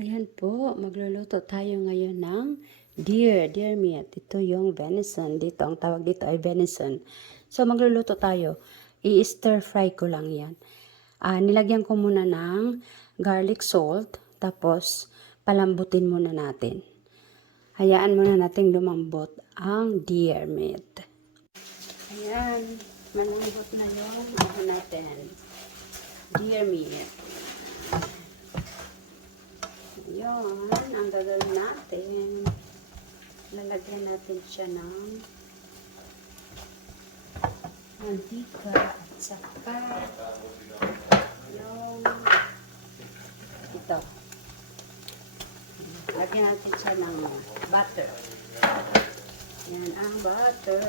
Ayan po, magluluto tayo ngayon ng deer meat. Ito yung venison. Dito, ang tawag dito ay venison. So, magluluto tayo. I-stir fry ko lang yan. Nilagyan ko muna ng garlic salt. Tapos, palambutin muna natin. Hayaan muna natin lumambot ang deer meat. Ayan, malambot na yung natin. Deer meat. Yun, ang gagawin natin, lalagyan natin siya ng mantika at saka yung ito. Lagyan natin siya ng butter. Yan ang butter.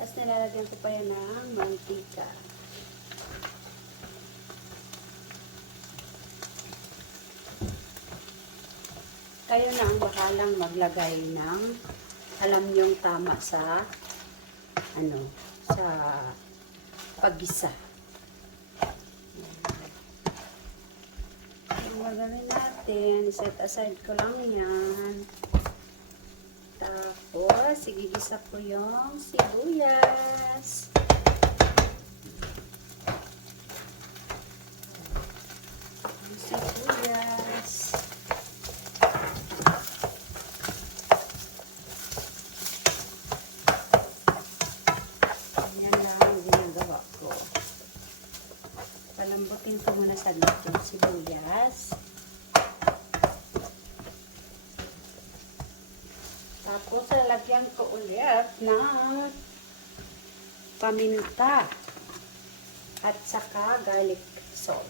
Tapos nilalagyan ko pa yan ng mantika. Kayo na ang bakalang maglagay ng alam yung tama sa sa paggisa. Ang gagawin natin, set aside ko lang yan. Tapos, igigisa ko yung sibuyas. Sibuyas. Yan lang ang ginagawa ko. Palambutin ko muna sa yung sibuyas. Tapos, lalagyan ko ulit ng paminta at saka garlic salt.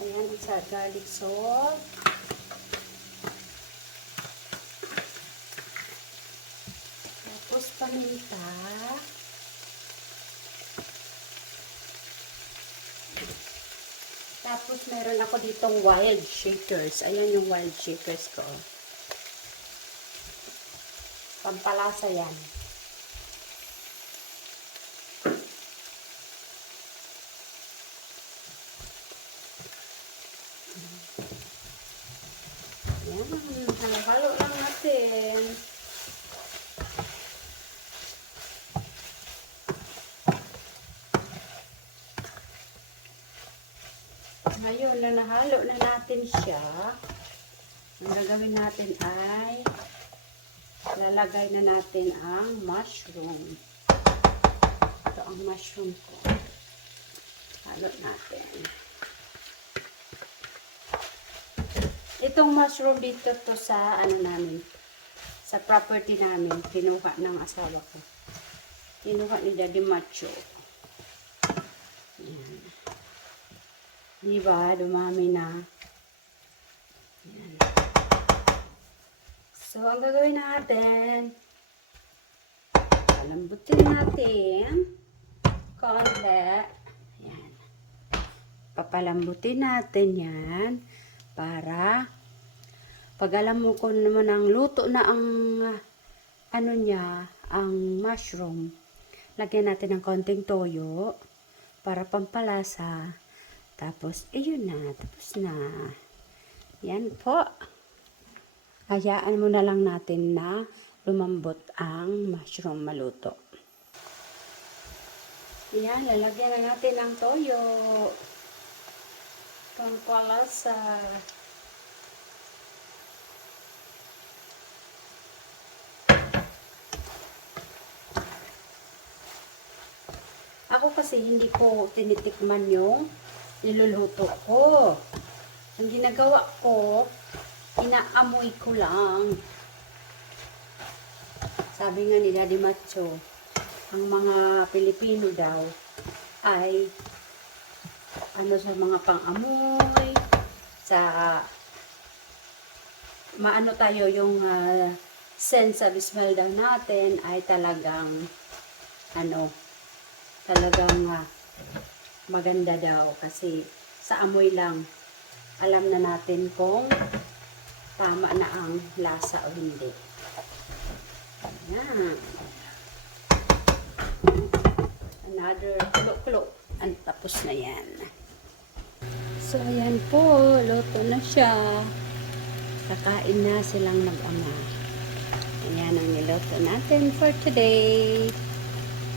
Ayan, isa garlic salt. Tapos, paminta. Tapos, meron ako ditong wild shakers. Ayan yung wild shakers ko. Pampalasa yan. Ayan, halo-halo lang natin. Ngayon, na nahalo na natin siya, ang gagawin natin ay lalagay na natin ang mushroom. Ito ang mushroom ko. Halo natin. Itong mushroom dito to sa namin, sa property namin, kinuha ng asawa ko. Kinuha ni Daddy Macho. Ayan. Diba? Dumami na. Ayan. So, ang gagawin natin, palambutin natin konti. Ayan. Papalambutin natin yan para pag alam mo kung naman ang luto na ang ang mushroom, lagyan natin ng konting toyo para pampalasa. Tapos, ayun na. Tapos na. Yan po. Hayaan mo na lang natin na lumambot ang mushroom maluto. Yan, lalagyan na natin ng toyo. Pampalasa. Ako kasi hindi ko tinitikman yung niluluto ko. Ang ginagawa ko, inaamoy ko lang. Sabi nga ni Daddy Macho, ang mga Pilipino daw ay sa mga pang-amoy, sa maano tayo yung sense of smell daw natin ay talagang ano, talagang maganda daw kasi sa amoy lang alam na natin kung tama na ang lasa o hindi. Ayan. Another kulo-kulo. Tapos na yan. So, ayan po. Luto na siya. Kakain na silang mag-ama. Ayan ang niluto natin for today.